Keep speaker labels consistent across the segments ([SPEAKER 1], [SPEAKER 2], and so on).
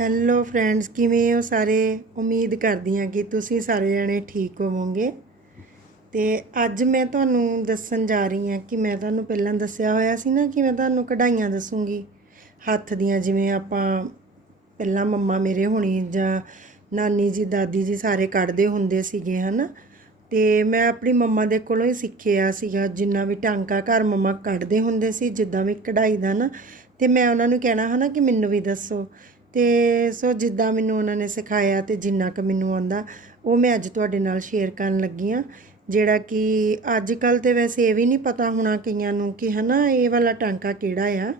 [SPEAKER 1] Hello friends ਕਿਵੇਂ ਹੋ ਸਾਰੇ? ਉਮੀਦ ਕਰਦੀ ਹਾਂ ਕਿ ਤੁਸੀਂ ਸਾਰੇ ਜਣੇ ਠੀਕ ਹੋਵੋਗੇ। ਤੇ ਅੱਜ ਮੈਂ ਤੁਹਾਨੂੰ ਦੱਸਣ ਜਾ ਰਹੀ ਹਾਂ ਕਿ ਮੈਂ ਤੁਹਾਨੂੰ ਪਹਿਲਾਂ ਦੱਸਿਆ ਹੋਇਆ ਸੀ ਨਾ ਕਿ ਮੈਂ ਤੁਹਾਨੂੰ ਕਢਾਈਆਂ ਦੱਸੂਗੀ। ਹੱਥ ਦੀਆਂ ਜਿਵੇਂ ਆਪਾਂ ਪਹਿਲਾਂ ਮੰਮਾ ਮੇਰੇ ਹੋਣੀ ਜਾਂ ਨਾਨੀ ਜੀ, ਦਾਦੀ ਜੀ ਸਾਰੇ ਕੱਢਦੇ ਹੁੰਦੇ ਸੀਗੇ, ਹਨਾ? ਤੇ ਮੈਂ ਆਪਣੀ ਮੰਮਾ ਦੇ ਕੋਲੋਂ ਹੀ ਸਿੱਖਿਆ ਸੀਗਾ, ਜਿੰਨਾ ਵੀ ਟਾਂਕਾ ਘਰ ਮੰਮਾ ਕੱਢਦੇ ਹੁੰਦੇ ਸੀ, ਜਿੱਦਾਂ ਵੀ ਕਢਾਈ ਦਾ ਨਾ। ਤੇ ਮੈਂ ਉਹਨਾਂ ਨੂੰ ਕਹਿਣਾ, ਹਨਾ, ਕਿ ਮੈਨੂੰ ਵੀ ਦੱਸੋ। ਤੇ ਸੋ ਜਿੱਦਾਂ ਮੈਨੂੰ ਉਹਨਾਂ ਨੇ ਸਿਖਾਇਆ ਤੇ ਜਿੰਨਾ ਕੁ ਮੈਨੂੰ ਆਉਂਦਾ, ਉਹ ਮੈਂ ਅੱਜ ਤੁਹਾਡੇ ਨਾਲ ਸ਼ੇਅਰ ਕਰਨ ਲੱਗੀ ਆ ਜਿਹੜਾ ਕਿ ਅੱਜ ਕੱਲ ਤੇ ਵੈਸੇ ਇਹ ਵੀ ਨਹੀਂ ਪਤਾ ਹੋਣਾ ਕਈਆਂ ਨੂੰ ਕਿ ਹਨਾ ਇਹ ਵਾਲਾ ਟਾਂਕਾ ਕਿਹੜਾ ਆ।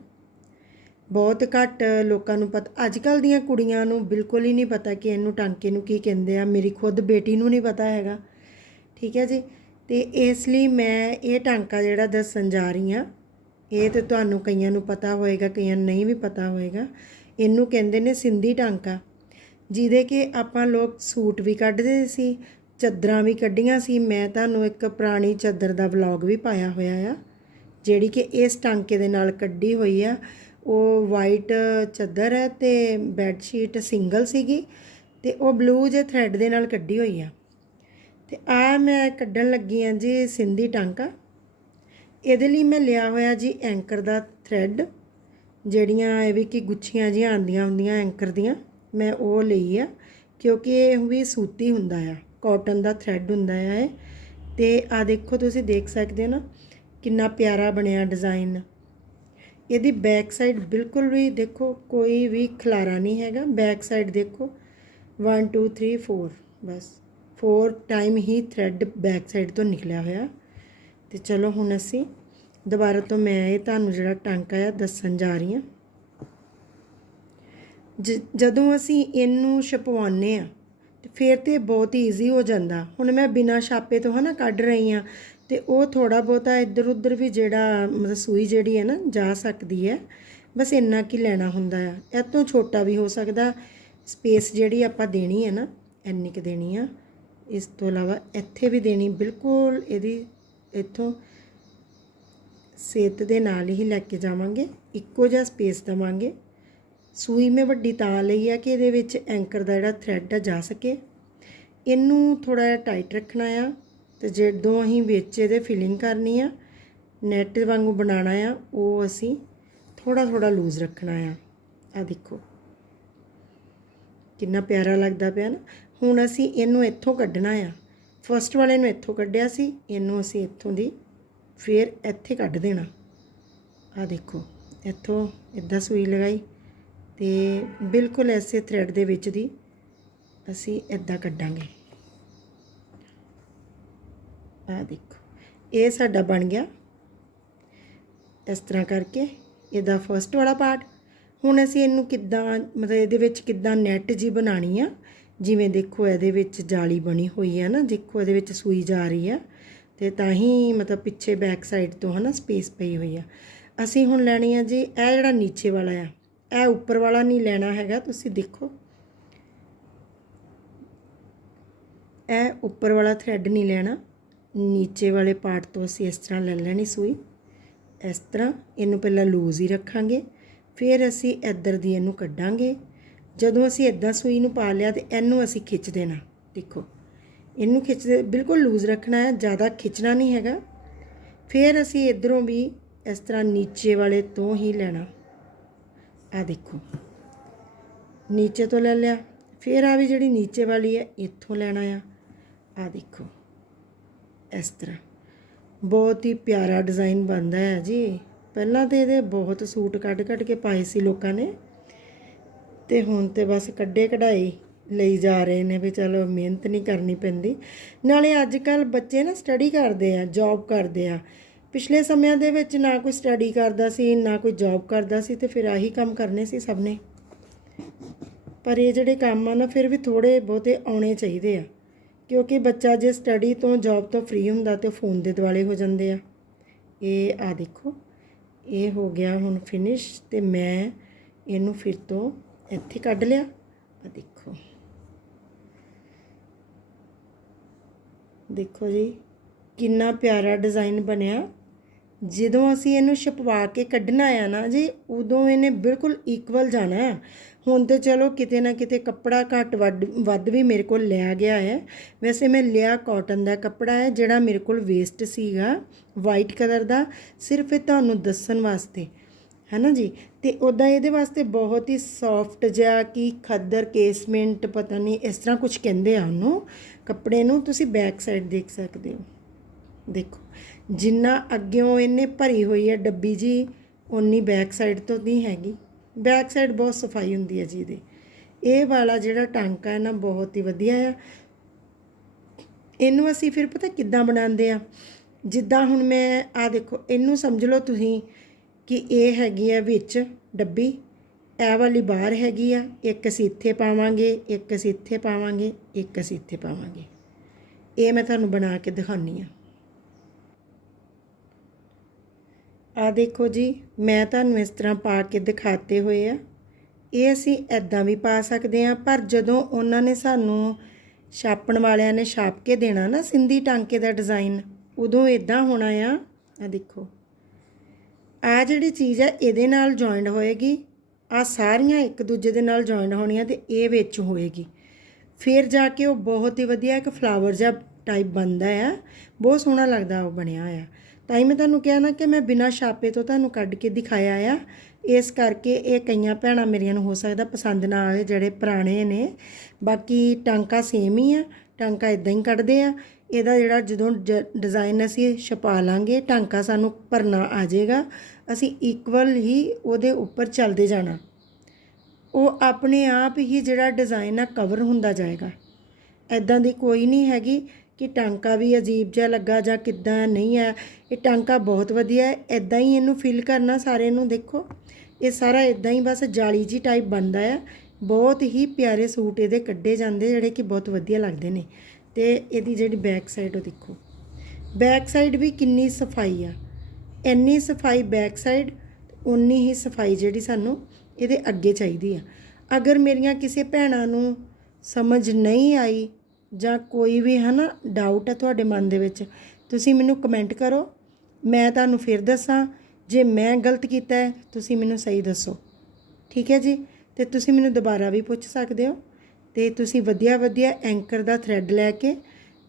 [SPEAKER 1] ਬਹੁਤ ਘੱਟ ਲੋਕਾਂ ਨੂੰ ਪਤਾ ਅੱਜ ਕੱਲ ਦੀਆਂ ਕੁੜੀਆਂ ਨੂੰ ਬਿਲਕੁਲ ਹੀ ਨਹੀਂ ਪਤਾ ਕਿ ਇਹਨੂੰ ਟਾਂਕੇ ਨੂੰ ਕੀ ਕਹਿੰਦੇ ਆ, ਮੇਰੀ ਖੁਦ ਬੇਟੀ ਨੂੰ ਨਹੀਂ ਪਤਾ ਹੈਗਾ। ਠੀਕ ਹੈ ਜੀ? ਤੇ ਇਸ ਲਈ ਮੈਂ ਇਹ ਟਾਂਕਾ ਜਿਹੜਾ ਦੱਸਣ ਜਾ ਰਹੀ ਆ ਇਹ ਤੇ ਤੁਹਾਨੂੰ ਕਈਆਂ ਨੂੰ ਪਤਾ ਹੋਏਗਾ, ਕਈਆਂ ਨੂੰ ਨਹੀਂ ਵੀ ਪਤਾ ਹੋਏਗਾ। ਇਹਨੂੰ ਕਹਿੰਦੇ ਨੇ ਸਿੰਧੀ ਟਾਂਕਾ, ਜਿਹਦੇ ਕਿ ਆਪਾਂ ਲੋਕ ਸੂਟ ਵੀ ਕੱਢਦੇ ਸੀ, ਚਾਦਰਾਂ ਵੀ ਕੱਢੀਆਂ ਸੀ। ਮੈਂ ਤੁਹਾਨੂੰ ਇੱਕ ਪੁਰਾਣੀ ਚਾਦਰ ਦਾ ਵਲੌਗ ਵੀ ਪਾਇਆ ਹੋਇਆ ਆ, ਜਿਹੜੀ ਕਿ ਇਸ ਟਾਂਕੇ ਦੇ ਨਾਲ ਕੱਢੀ ਹੋਈ ਆ। ਉਹ ਵਾਈਟ ਚਾਦਰ ਹੈ ਤੇ ਬੈੱਡ ਸ਼ੀਟ ਸਿੰਗਲ ਸੀਗੀ ਤੇ ਉਹ ਬਲੂ ਜੇ ਥ੍ਰੈਡ ਦੇ ਨਾਲ ਕੱਢੀ ਹੋਈ ਆ। ਤੇ ਆ ਮੈਂ ਕੱਢਣ ਲੱਗੀ ਆ ਜੀ ਸਿੰਧੀ ਟਾਂਕਾ। ਇਹਦੇ ਲਈ ਮੈਂ ਲਿਆ ਹੋਇਆ ਜੀ ਐਂਕਰ ਦਾ ਥ੍ਰੈਡ ਜਿਹੜੀਆਂ ਇਹ ਵੀ ਕਿ ਗੁੱਛੀਆਂ ਜਿਹੀਆਂ ਆਉਂਦੀਆਂ ਹੁੰਦੀਆਂ ਐਂਕਰ ਦੀਆਂ, ਮੈਂ ਉਹ ਲਈ ਆ, ਕਿਉਂਕਿ ਇਹ ਵੀ ਸੂਤੀ ਹੁੰਦਾ ਆ ਕਾਟਨ ਦਾ ਥ੍ਰੈਡ ਹੁੰਦਾ ਆ ਇਹ। ਤੇ ਆ ਦੇਖੋ ਤੁਸੀਂ ਦੇਖ ਸਕਦੇ ਹੋ ਨਾ, ਕਿੰਨਾ ਪਿਆਰਾ ਬਣਿਆ ਡਿਜ਼ਾਈਨ ਇਹਦੀ ਬੈਕ ਸਾਈਡ ਬਿਲਕੁਲ ਵੀ ਦੇਖੋ, ਕੋਈ ਵੀ ਖਲਾਰਾ ਨਹੀਂ ਹੈਗਾ ਬੈਕ ਸਾਈਡ ਦੇਖੋ 1 2 3 4 ਬਸ। 4 ਟਾਈਮ ਹੀ ਥ੍ਰੈਡ ਬੈਕ ਸਾਈਡ ਤੋਂ ਨਿਕਲਿਆ ਹੋਇਆ। ਤੇ ਚਲੋ ਹੁਣ ਅਸੀਂ ਦੁਬਾਰਾ ਤੋਂ ਮੈਂ ਇਹ ਤੁਹਾਨੂੰ ਜਿਹੜਾ ਟਾਂਕਾ ਆ ਦੱਸਣ ਜਾ ਰਹੀ ਹਾਂ। ਜਦੋਂ ਅਸੀਂ ਇਹਨੂੰ ਛਪਵਾਉਂਦੇ ਆ ਤੇ ਫਿਰ ਤੇ ਬਹੁਤ ਈਜ਼ੀ ਹੋ ਜਾਂਦਾ। ਹੁਣ ਮੈਂ ਬਿਨਾ ਛਾਪੇ ਤੋਂ ਹਨਾ ਕੱਢ ਰਹੀ ਆ ਤੇ ਉਹ ਥੋੜਾ ਬਹੁਤਾ ਇੱਧਰ ਉੱਧਰ ਵੀ ਜਿਹੜਾ, ਮਤਲਬ ਸੂਈ ਜਿਹੜੀ ਹੈ ਨਾ, ਜਾ ਸਕਦੀ ਹੈ। ਬਸ ਇੰਨਾ ਕੀ ਲੈਣਾ ਹੁੰਦਾ ਆ। ਇਹ ਤੋਂ ਛੋਟਾ ਵੀ ਹੋ ਸਕਦਾ। ਸਪੇਸ ਜਿਹੜੀ ਆਪਾਂ ਦੇਣੀ ਹੈ ਨਾ, ਇੰਨੀ ਕੁ ਦੇਣੀ ਆ। ਇਸ ਤੋਂ ਇਲਾਵਾ ਇੱਥੇ ਵੀ ਦੇਣੀ, ਬਿਲਕੁਲ ਇਹਦੀ ਇੱਥੋਂ ਸੇਤ ਦੇ ਨਾਲ ਹੀ ਲੈ ਕੇ ਜਾਵਾਂਗੇ, ਇੱਕੋ ਜਿਹਾ ਸਪੇਸ ਦਵਾਂਗੇ। ਸੂਈ ਮੈਂ ਵੱਡੀ ਤਾਂ ਲਈ ਆ ਕਿ ਇਹਦੇ ਵਿੱਚ ਐਂਕਰ ਦਾ ਜਿਹੜਾ ਥ੍ਰੈਡ ਆ ਜਾ ਸਕੇ। ਇਹਨੂੰ ਥੋੜਾ ਜਿਹਾ ਟਾਈਟ ਰੱਖਣਾ ਆ ਤੇ ਜਦੋਂ ਅਸੀਂ ਵਿੱਚ ਇਹਦੇ ਫਿਲਿੰਗ ਕਰਨੀ ਆ ਨੈਟ ਵਾਂਗੂ ਬਣਾਉਣਾ ਆ, ਉਹ ਅਸੀਂ ਥੋੜਾ ਥੋੜਾ ਲੂਜ਼ ਰੱਖਣਾ ਆ। ਆ ਦੇਖੋ। ਕਿੰਨਾ ਪਿਆਰਾ ਲੱਗਦਾ ਪਿਆ ਨਾ। ਹੁਣ ਅਸੀਂ ਇਹਨੂੰ ਇੱਥੋਂ ਕੱਢਣਾ ਆ। ਫਸਟ ਵਾਲੇ ਨੂੰ ਇੱਥੋਂ ਕੱਢਿਆ ਸੀ, ਇਹਨੂੰ ਅਸੀਂ ਇੱਥੋਂ ਦੀ ਫਿਰ ਇੱਥੇ ਕੱਢ ਦੇਣਾ। ਆ ਦੇਖੋ, ਇੱਥੋਂ ਇੱਦਾਂ ਸੂਈ ਲਗਾਈ ਤੇ ਬਿਲਕੁਲ ਐਸੇ ਥ੍ਰੈਡ ਦੇ ਵਿੱਚ ਦੀ ਅਸੀਂ ਇੱਦਾਂ ਕੱਢਾਂਗੇ। ਆ ਦੇਖੋ, ਇਹ ਸਾਡਾ ਬਣ ਗਿਆ। ਇਸ ਤਰ੍ਹਾਂ ਕਰਕੇ ਇਹਦਾ ਫਰਸਟ ਵਾਲਾ ਪਾਰਟ ਹੁਣ ਅਸੀਂ ਇਹਨੂੰ ਕਿੱਦਾਂ, ਮਤਲਬ ਇਹਦੇ ਵਿੱਚ ਕਿੱਦਾਂ ਨੈਟ ਜੀ ਬਣਾਣੀ ਆ ਜਿਵੇਂ ਦੇਖੋ ਇਹਦੇ ਵਿੱਚ ਜਾਲੀ ਬਣੀ ਹੋਈ ਹੈ ਨਾ, ਦੇਖੋ ਇਹਦੇ ਵਿੱਚ ਸੂਈ ਜਾ ਰਹੀ ਆ ਤੇ ਤਾਂ ਹੀ ਮਤਲਬ ਪਿੱਛੇ ਬੈਕ ਸਾਈਡ ਤੋਂ ਹਨਾ ਸਪੇਸ ਪਈ ਹੋਈ ਆ। ਅਸੀਂ ਹੁਣ ਲੈਣੀ ਆ ਜੀ, ਇਹ ਜਿਹੜਾ ਨੀਚੇ ਵਾਲਾ ਆ, ਇਹ ਉੱਪਰ ਵਾਲਾ ਨਹੀਂ ਲੈਣਾ ਹੈਗਾ, ਤੁਸੀਂ ਦੇਖੋ। ਇਹ ਉੱਪਰ ਵਾਲਾ ਥ੍ਰੈਡ ਨਹੀਂ ਲੈਣਾ, ਨੀਚੇ ਵਾਲੇ ਪਾਰਟ ਤੋਂ ਅਸੀਂ ਇਸ ਤਰ੍ਹਾਂ ਲੈ ਲੈਣੀ ਸੂਈ। ਇਸ ਤਰ੍ਹਾਂ ਇਹਨੂੰ ਪਹਿਲਾਂ ਲੂਜ਼ ਹੀ ਰੱਖਾਂਗੇ, ਫਿਰ ਅਸੀਂ ਇੱਧਰ ਦੀ ਇਹਨੂੰ ਕੱਢਾਂਗੇ। ਜਦੋਂ ਅਸੀਂ ਇਦਾਂ ਸੂਈ ਨੂੰ ਪਾ ਲਿਆ ਤੇ ਇਹਨੂੰ ਅਸੀਂ ਖਿੱਚ ਦੇਣਾ। ਦੇਖੋ, ਇਹਨੂੰ ਖਿੱਚਦੇ, ਬਿਲਕੁਲ ਲੂਜ਼ ਰੱਖਣਾ ਹੈ, ਜ਼ਿਆਦਾ ਖਿੱਚਣਾ ਨਹੀਂ ਹੈਗਾ। ਫਿਰ ਅਸੀਂ ਇਧਰੋਂ ਵੀ ਇਸ ਤਰ੍ਹਾਂ ਨੀਚੇ ਵਾਲੇ ਤੋਂ ਹੀ ਲੈਣਾ। ਆ ਦੇਖੋ, ਨੀਚੇ ਤੋਂ ਲੈ ਲਿਆ। ਫਿਰ ਆ ਵੀ ਜਿਹੜੀ ਨੀਚੇ ਵਾਲੀ ਹੈ, ਇੱਥੋਂ ਲੈਣਾ ਆ। ਆ ਦੇਖੋ, ਇਸ ਤਰ੍ਹਾਂ। ਬਹੁਤ ਹੀ ਪਿਆਰਾ ਡਿਜ਼ਾਈਨ ਬਣਦਾ ਹੈ ਜੀ। ਪਹਿਲਾਂ ਤੇ ਇਹਦੇ ਬਹੁਤ ਸੂਟ ਕੱਢ ਕੱਢ ਕੇ ਪਾਏ ਸੀ ਲੋਕਾਂ ਨੇ। ਤੇ ਹੁਣ ਤੇ ਬਸ ਕੱਢੇ ਕਢਾਈ ਲਈ ਜਾ ਰਹੇ ਨੇ ਵੀ ਚਲੋ ਮਿਹਨਤ ਨਹੀਂ ਕਰਨੀ ਪੈਂਦੀ। ਨਾਲੇ ਅੱਜ ਕੱਲ ਬੱਚੇ ਨਾ ਸਟੱਡੀ ਕਰਦੇ ਆ ਜੌਬ ਕਰਦੇ ਆ। ਪਿਛਲੇ ਸਮਿਆਂ ਦੇ ਵਿੱਚ ਨਾ ਕੋਈ ਸਟੱਡੀ ਕਰਦਾ ਸੀ, ਨਾ ਕੋਈ ਜੌਬ ਕਰਦਾ ਸੀ ਤੇ ਫਿਰ ਆਹੀ ਕੰਮ ਕਰਨੇ ਸੀ ਸਭ ਨੇ। ਪਰ ਇਹ ਜਿਹੜੇ ਕੰਮ ਆ ਨਾ ਫਿਰ ਵੀ ਥੋੜੇ ਬਹੁਤੇ ਆਉਣੇ ਚਾਹੀਦੇ ਆ। ਕਿਉਂਕਿ ਬੱਚਾ ਜੇ ਸਟੱਡੀ ਤੋਂ ਜੌਬ ਤੋਂ ਫ੍ਰੀ ਹੁੰਦਾ ਤੇ ਫੋਨ ਦੇ ਦੁਆਲੇ ਹੋ ਜਾਂਦੇ ਆ। ਇਹ ਆ ਦੇਖੋ, ਇਹ ਹੋ ਗਿਆ ਹੁਣ ਫਿਨਿਸ਼ ਤੇ ਮੈਂ ਇਹਨੂੰ ਫਿਰ ਤੋਂ ਇੱਥੇ ਕੱਢ ਲਿਆ। ਆ ਦੇਖੋ। ਦੇਖੋ ਜੀ, ਕਿੰਨਾ ਪਿਆਰਾ ਡਿਜ਼ਾਈਨ ਬਣਿਆ। ਜਦੋਂ ਅਸੀਂ ਇਹਨੂੰ ਛਪਵਾ ਕੇ ਕੱਢਣਾ ਆ ਨਾ ਜੀ, ਉਦੋਂ ਇਹਨੇ ਬਿਲਕੁਲ ਇਕੁਅਲ ਜਾਣਾ ਹੈ। ਹੁਣ ਤੇ ਚਲੋ ਕਿਤੇ ਨਾ ਕਿਤੇ ਕੱਪੜਾ ਘੱਟ ਵੱਧ ਵੱਧ ਵੀ ਮੇਰੇ ਕੋਲ ਲਿਆ ਗਿਆ ਹੈ। ਵੈਸੇ ਮੈਂ ਲਿਆ ਕਾਟਨ ਦਾ ਕੱਪੜਾ ਹੈ, ਜਿਹੜਾ ਮੇਰੇ ਕੋਲ ਵੇਸਟ ਸੀਗਾ ਵਾਈਟ ਕਲਰ ਦਾ। ਸਿਰਫ ਇਹ ਤੁਹਾਨੂੰ ਦੱਸਣ ਵਾਸਤੇ ਹੈਨਾ ਜੀ? ਤੇ ਉਦਾਂ ਇਹਦੇ ਵਾਸਤੇ ਬਹੁਤ ਹੀ ਸੌਫਟ ਜਿਹਾ ਕੀ ਖੱਦਰ ਕੇਸਮੈਂਟ ਪਤਾ ਨਹੀਂ, ਇਸ ਤਰ੍ਹਾਂ ਕੁਝ ਕਹਿੰਦੇ ਆ ਉਹਨੂੰ। ਕੱਪੜੇ ਨੂੰ ਤੁਸੀਂ ਬੈਕ ਸਾਈਡ ਦੇਖ ਸਕਦੇ ਹੋ। ਦੇਖੋ, ਜਿੰਨਾ ਅੱਗਿਓਂ ਇਹਨੇ ਭਰੀ ਹੋਈ ਹੈ ਡੱਬੀ ਜੀ, ਓਨੀ ਬੈਕ ਸਾਈਡ ਤੋਂ ਨਹੀਂ ਹੈਗੀ। ਬੈਕ ਸਾਈਡ ਬਹੁਤ ਸਫ਼ਾਈ ਹੁੰਦੀ ਹੈ ਜੀ ਇਹਦੀ। ਇਹ ਵਾਲਾ ਜਿਹੜਾ ਟਾਂਕਾ ਹੈ ਨਾ, ਬਹੁਤ ਹੀ ਵਧੀਆ ਆ। ਇਹਨੂੰ ਅਸੀਂ ਫਿਰ ਪਤਾ ਕਿੱਦਾਂ ਬਣਾਉਂਦੇ ਆ? ਜਿੱਦਾਂ ਹੁਣ ਮੈਂ ਆ ਦੇਖੋ, ਇਹਨੂੰ ਸਮਝ ਲਓ ਤੁਸੀਂ। ਕਿ ਇਹ ਹੈਗੀ ਆ ਵਿੱਚ ਡੱਬੀ, ਇਹ ਵਾਲੀ ਬਾਹਰ ਹੈਗੀ ਆ, ਇੱਕ ਅਸੀਂ ਇੱਥੇ ਪਾਵਾਂਗੇ, ਇੱਕ ਅਸੀਂ ਇੱਥੇ ਪਾਵਾਂਗੇ, ਇੱਕ ਅਸੀਂ ਇੱਥੇ ਪਾਵਾਂਗੇ। ਇਹ ਮੈਂ ਤੁਹਾਨੂੰ ਬਣਾ ਕੇ ਦਿਖਾਉਣੀ ਆ। ਆ ਦੇਖੋ ਜੀ, ਮੈਂ ਤੁਹਾਨੂੰ ਇਸ ਤਰ੍ਹਾਂ ਪਾ ਕੇ ਦਿਖਾਤੇ ਹੋਏ ਆ। ਇਹ ਅਸੀਂ ਐਦਾਂ ਵੀ ਪਾ ਸਕਦੇ ਆ, ਪਰ ਜਦੋਂ ਉਹਨਾਂ ਨੇ ਸਾਨੂੰ ਛਾਪਣ ਵਾਲਿਆਂ ਨੇ ਛਾਪ ਕੇ ਦੇਣਾ ਨਾ, ਸਿੰਧੀ ਟਾਂਕੇ ਦਾ ਡਿਜ਼ਾਈਨ ਉਦੋਂ ਇਦਾਂ ਹੋਣਾ ਆ। ਆ ਦੇਖੋ। ਆ ਜਿਹੜੀ ਚੀਜ਼ ਹੈ ਇਹਦੇ ਨਾਲ ਜੁਆਇੰਟ ਹੋਏਗੀ। ਆ ਸਾਰੀਆਂ ਇੱਕ ਦੂਜੇ ਦੇ ਨਾਲ ਜੁਆਇੰਟ ਹੋਣੀਆਂ ਤੇ ਇਹ ਵਿੱਚ ਹੋਏਗੀ। ਫਿਰ ਜਾ ਕੇ ਉਹ ਬਹੁਤ ਹੀ ਵਧੀਆ ਇੱਕ ਫਲਾਵਰ ਜਿਹਾ ਟਾਈਪ ਬਣਦਾ ਆ। ਬਹੁਤ ਸੋਹਣਾ ਲੱਗਦਾ ਉਹ ਬਣਿਆ ਆ। ਤਾਂ ਹੀ ਮੈਂ ਤੁਹਾਨੂੰ ਕਿਹਾ ਨਾ ਕਿ ਮੈਂ ਬਿਨਾਂ ਛਾਪੇ ਤੋਂ ਤੁਹਾਨੂੰ ਕੱਢ ਕੇ ਦਿਖਾਇਆ ਆ। ਇਸ ਕਰਕੇ ਇਹ ਕਈਆਂ ਭੈਣਾਂ ਮੇਰੀਆਂ ਨੂੰ ਹੋ ਸਕਦਾ ਪਸੰਦ ਨਾ ਆਵੇ, ਜਿਹੜੇ ਪੁਰਾਣੇ ਨੇ। ਬਾਕੀ ਟਾਂਕਾ ਸੇਮ ਹੀ ਆ। ਟਾਂਕਾ ਇਦਾਂ ਹੀ ਕੱਢਦੇ ਆ। ਇਹਦਾ ਜਿਹੜਾ ਜਦੋਂ ਡਿਜ਼ਾਈਨ ਅਸੀਂ ਛਪਾ ਲਾਂਗੇ ਟਾਂਕਾ ਸਾਨੂੰ ਭਰਨਾ ਆ ਜਾਏਗਾ, ਅਸੀਂ ਇਕੁਅਲ ਹੀ ਉਹਦੇ ਉੱਪਰ ਚੱਲਦੇ ਜਾਣਾ। ਉਹ ਆਪਣੇ ਆਪ ਹੀ ਜਿਹੜਾ ਡਿਜ਼ਾਈਨ ਆ ਕਵਰ ਹੁੰਦਾ ਜਾਏਗਾ। ਐਦਾਂ ਦੀ ਕੋਈ ਨਹੀਂ ਹੈਗੀ ਕਿ ਟਾਂਕਾ ਵੀ ਅਜੀਬ ਜਿਹਾ ਲੱਗਾ ਜਾਂ ਕਿੱਦਾਂ ਨਹੀਂ ਹੈ ਇਹ ਟਾਂਕਾ ਬਹੁਤ ਵਧੀਆ ਹੈ ਐਦਾਂ ਹੀ ਇਹਨੂੰ ਫਿਲ ਕਰਨਾ ਸਾਰੇ ਨੂੰ ਦੇਖੋ। ਇਹ ਸਾਰਾ ਇਦਾਂ ਹੀ ਬਸ ਜਾਲੀ ਜੀ ਟਾਈਪ ਬਣਦਾ ਆ। ਬਹੁਤ ਹੀ ਪਿਆਰੇ ਸੂਟ ਇਹਦੇ ਕੱਢੇ ਜਾਂਦੇ, ਜਿਹੜੇ ਕਿ ਬਹੁਤ ਵਧੀਆ ਲੱਗਦੇ ਨੇ। ਤੇ ਇਹਦੀ ਜਿਹੜੀ ਬੈਕ ਸਾਈਡ ਉਹ ਦੇਖੋ। ਬੈਕ ਸਾਈਡ ਵੀ ਕਿੰਨੀ ਸਫ਼ਾਈ ਆ। ਇੰਨੀ ਸਫ਼ਾਈ ਬੈਕ ਸਾਈਡ ਉਨੀ ਹੀ ਸਫ਼ਾਈ ਜਿਹੜੀ ਸਾਨੂੰ ਇਹਦੇ ਅੱਗੇ ਚਾਹੀਦੀ ਆ। ਅਗਰ ਮੇਰੀਆਂ ਕਿਸੇ ਭੈਣਾਂ ਨੂੰ ਸਮਝ ਨਹੀਂ ਆਈ ਜਾਂ ਕੋਈ ਵੀ ਹੈ ਨਾ ਡਾਊਟ ਹੈ ਤੁਹਾਡੇ ਮਨ ਦੇ ਵਿੱਚ, ਤੁਸੀਂ ਮੈਨੂੰ ਕਮੈਂਟ ਕਰੋ। ਮੈਂ ਤੁਹਾਨੂੰ ਫਿਰ ਦੱਸਾਂ, ਜੇ ਮੈਂ ਗਲਤ ਕੀਤਾ ਹੈ, ਤੁਸੀਂ ਮੈਨੂੰ ਸਹੀ ਦੱਸੋ। ਠੀਕ ਹੈ ਜੀ? ਤੇ ਤੁਸੀਂ ਮੈਨੂੰ ਦੁਬਾਰਾ ਵੀ ਪੁੱਛ ਸਕਦੇ ਹੋ। ਤੇ ਤੁਸੀਂ ਵਧੀਆ ਵਧੀਆ ਐਂਕਰ ਦਾ ਥ੍ਰੈਡ ਲੈ ਕੇ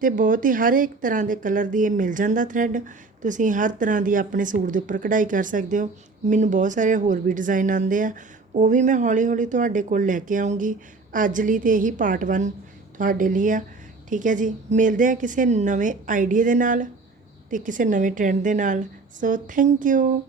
[SPEAKER 1] ਤੇ ਬਹੁਤ ਹੀ ਹਰ ਇੱਕ ਤਰ੍ਹਾਂ ਦੇ ਕਲਰ ਦੀ ਇਹ ਮਿਲ ਜਾਂਦਾ ਥ੍ਰੈਡ ਤੁਸੀਂ ਹਰ ਤਰ੍ਹਾਂ ਦੀ ਆਪਣੇ ਸੂਟ ਦੇ ਉੱਪਰ ਕਢਾਈ ਕਰ ਸਕਦੇ ਹੋ। ਮੈਨੂੰ ਬਹੁਤ ਸਾਰੇ ਹੋਰ ਵੀ ਡਿਜ਼ਾਈਨ ਆਉਂਦੇ ਆ। ਉਹ ਵੀ ਮੈਂ ਹੌਲੀ ਹੌਲੀ ਤੁਹਾਡੇ ਕੋਲ ਲੈ ਕੇ ਆਉਂਗੀ। ਅੱਜ ਲਈ ਤੇ ਇਹੀ ਪਾਰਟ 1 ਤੁਹਾਡੇ ਲਈ ਆ। ਠੀਕ ਹੈ ਜੀ। ਮਿਲਦੇ ਆ ਕਿਸੇ ਨਵੇਂ ਆਈਡੀਆ ਦੇ ਨਾਲ ਤੇ ਕਿਸੇ ਨਵੇਂ ਟ੍ਰੈਂਡ ਦੇ ਨਾਲ। So thank you